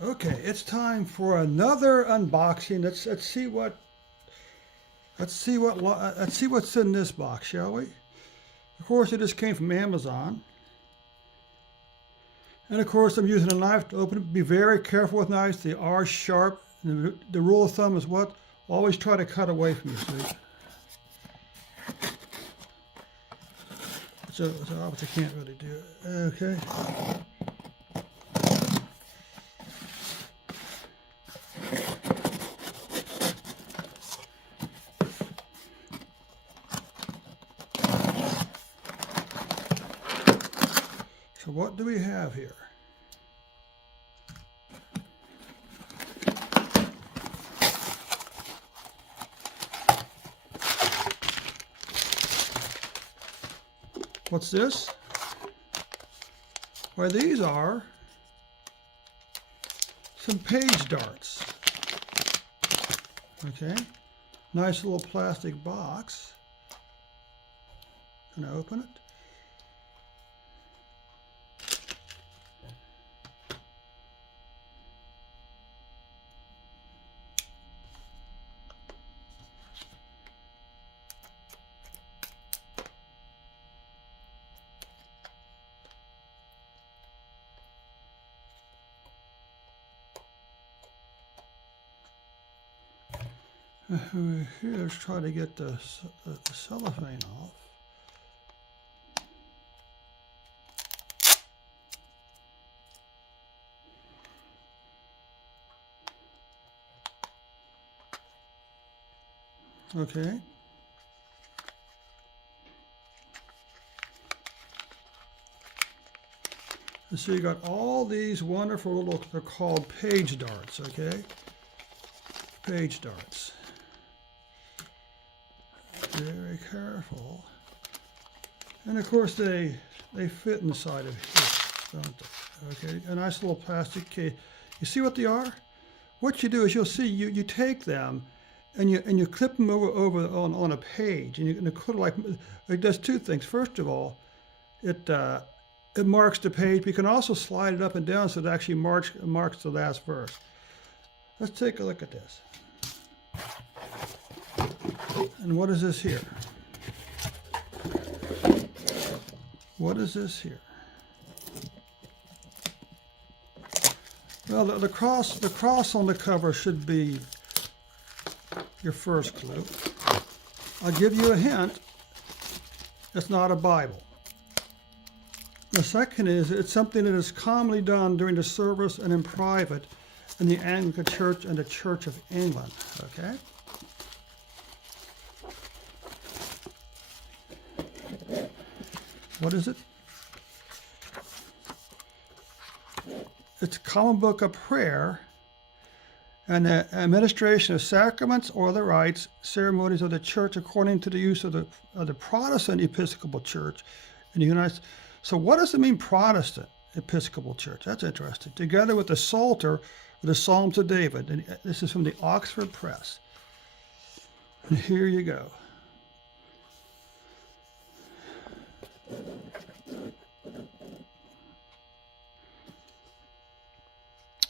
Okay, it's time for another unboxing. Let's see what's in this box, shall we? Of course, it just came from Amazon, and of course, I'm using a knife to open it. Be very careful with knives; they are sharp. The rule of thumb is what? Always try to cut away from you. See, so obviously can't really do it. Okay. So what do we have here? What's this? Why, these are some page darts. Okay, nice little plastic box. Can I open it? Here, let's try to get the cellophane off. Okay. And so you got all these wonderful little, they're called page darts, okay? Page darts. Very careful. And of course they fit inside of here, don't they? Okay, a nice little plastic case. You see what they are? What you do is you'll see you take them and you clip them over on a page, and you put it does two things. First of all, it marks the page, but you can also slide it up and down so it actually marks the last verse. Let's take a look at this. And what is this here? What is this here? Well, the cross on the cover should be your first clue. I'll give you a hint. It's not a Bible. The second is it's something that is commonly done during the service and in private in the Anglican Church and the Church of England. Okay? What is it? It's a common book of prayer and the administration of sacraments or the rites, ceremonies of the church according to the use of the Protestant Episcopal Church in the United States. So what does it mean, Protestant Episcopal Church? That's interesting. Together with the Psalter, the Psalms of David. And this is from the Oxford Press. And here you go.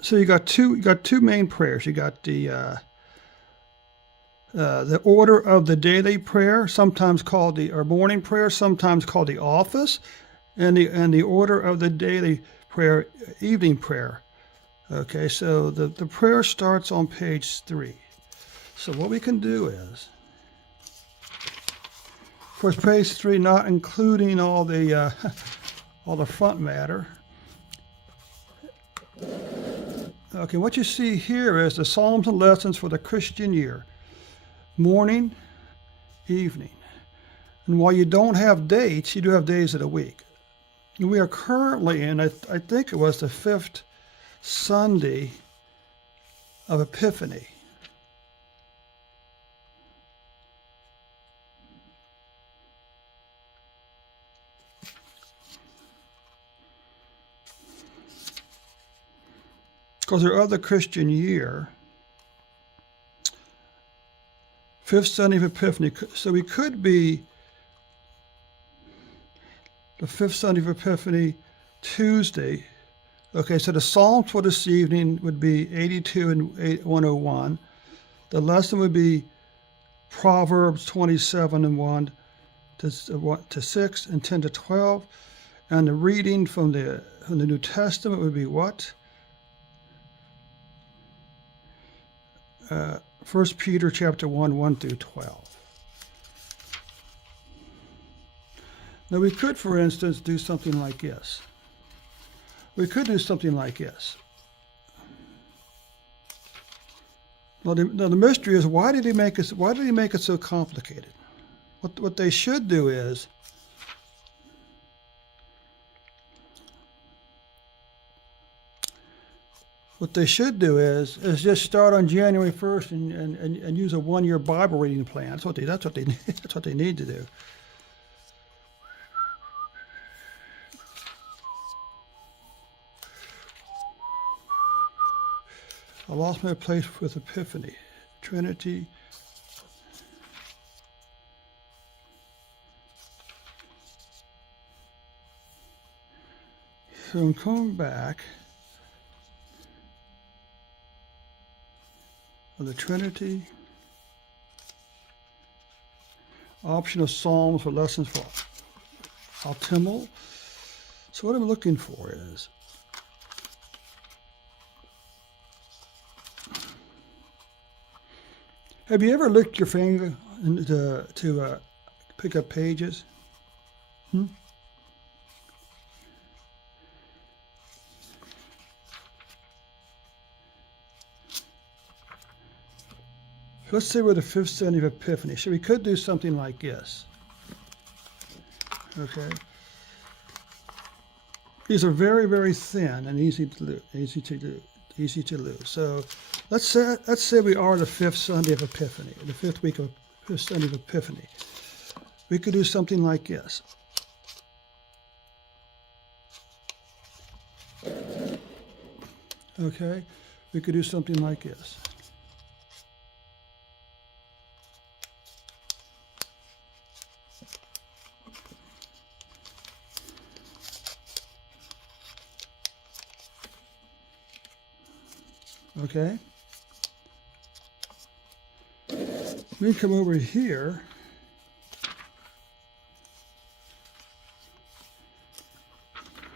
So you got two main prayers. You got the order of the daily prayer, sometimes called or morning prayer, sometimes called the office, and the order of the daily prayer, evening prayer. Okay, so the prayer starts on page 3. So what we can do is, of course, page 3, not including all the all the front matter. Okay, what you see here is the Psalms and lessons for the Christian year. Morning, evening. And while you don't have dates, you do have days of the week. And we are currently in, I think it was the 5th Sunday of Epiphany. Because they're of the Christian year, 5th Sunday of Epiphany. So we could be the 5th Sunday of Epiphany, Tuesday, Okay, so the Psalms for this evening would be 82 and 101. The lesson would be Proverbs 27 and 1 to 6 and 10 to 12. And the reading from the New Testament would be what? 1 Peter chapter 1, 1 through 12. Now we could, for instance, do something like this. We could do something like this. Now the mystery is, why did he make it so complicated? What they should do is, just start on January 1st and use a one-year Bible reading plan. That's what they need to do. I lost my place with Epiphany, Trinity. So I'm coming back. The Trinity. Optional Psalms for lessons for Altimel. So what I'm looking for is, have you ever licked your finger to pick up pages? Let's say we're the 5th Sunday of Epiphany. So we could do something like this. Okay. These are very, very thin and easy to lose. So let's say we are the 5th Sunday of Epiphany, the 5th week of 5th Sunday of Epiphany. We could do something like this. Okay. We could do something like this. Okay. We come over here.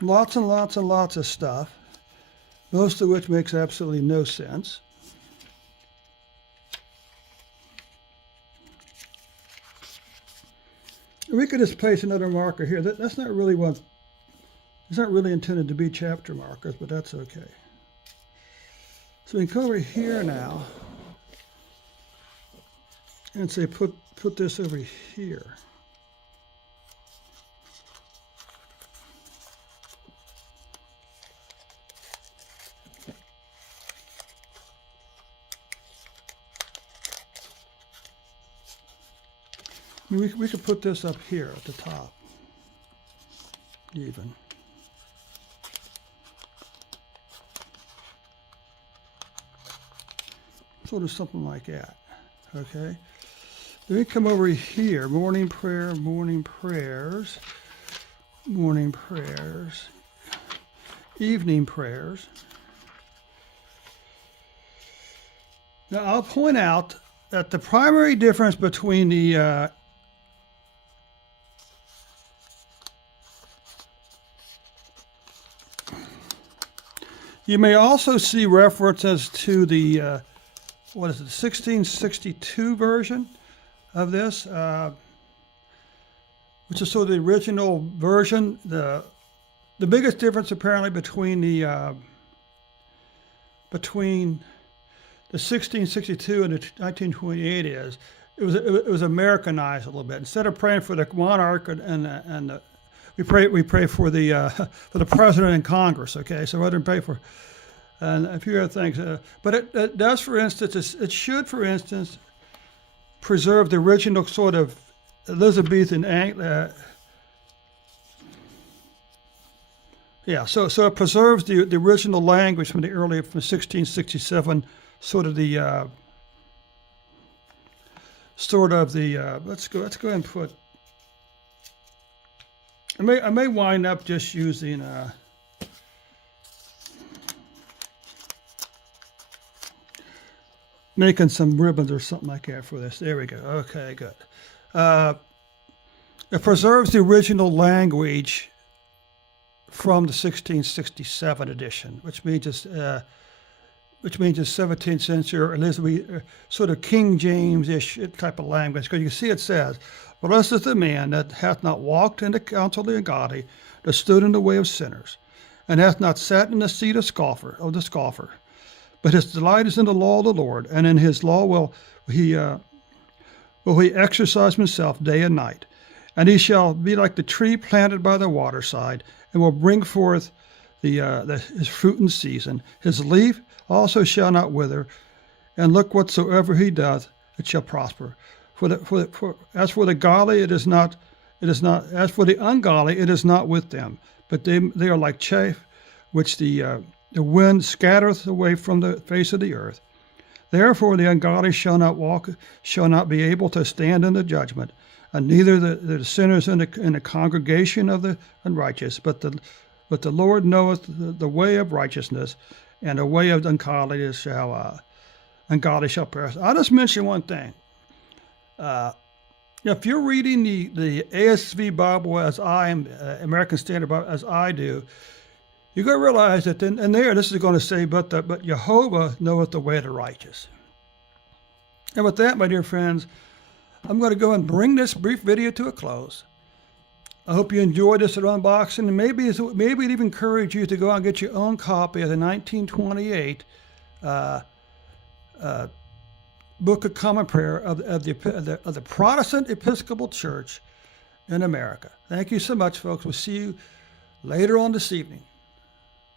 Lots and lots and lots of stuff, most of which makes absolutely no sense. We could just place another marker here. That's not really what, it's not really intended to be chapter markers, but that's okay. So we can come over here now and say put this over here. We could put this up here at the top, even. Sort of something like that, okay? Then we come over here, morning prayer, morning prayers, evening prayers. Now I'll point out that the primary difference between the you may also see references to the what is it, 1662 version of this, which is sort of the original version. The biggest difference apparently between the 1662 and the 1928 is it was Americanized a little bit. Instead of praying for the monarch we pray for the president and Congress. Okay, so rather than pray for and a few other things, but it does, for instance, it should, for instance, preserve the original sort of Elizabethan so it preserves the original language from 1667, sort of the let's go ahead and put. I may wind up just using making some ribbons or something like that for this. There we go. Okay, good. It preserves the original language from the 1667 edition, which means it's 17th century or Elizabeth, sort of King James-ish type of language. Because you see it says, "Blessed is the man that hath not walked in the counsel of the ungodly, that stood in the way of sinners, and hath not sat in the seat of the scoffer. But his delight is in the law of the Lord, and in his law will he exercise himself day and night. And he shall be like the tree planted by the waterside, and will bring forth his fruit in season. His leaf also shall not wither, and look whatsoever he doth, it shall prosper. As for the godly, it is not. As for the ungodly, it is not with them. But they are like chaff, which the wind scattereth away from the face of the earth. Therefore the ungodly shall not be able to stand in the judgment, and neither the sinners in the congregation of the unrighteous. But the Lord knoweth the way of righteousness, and the way of ungodly shall perish. I'll just mention one thing. If you're reading the ASV Bible as I am, American Standard Bible as I do, you're going to realize that this is going to say, but Jehovah knoweth the way of the righteous. And with that, my dear friends, I'm going to go and bring this brief video to a close. I hope you enjoyed this unboxing, and maybe it even encourage you to go out and get your own copy of the 1928 Book of Common Prayer of the Protestant Episcopal Church in America. Thank you so much, folks. We'll see you later on this evening.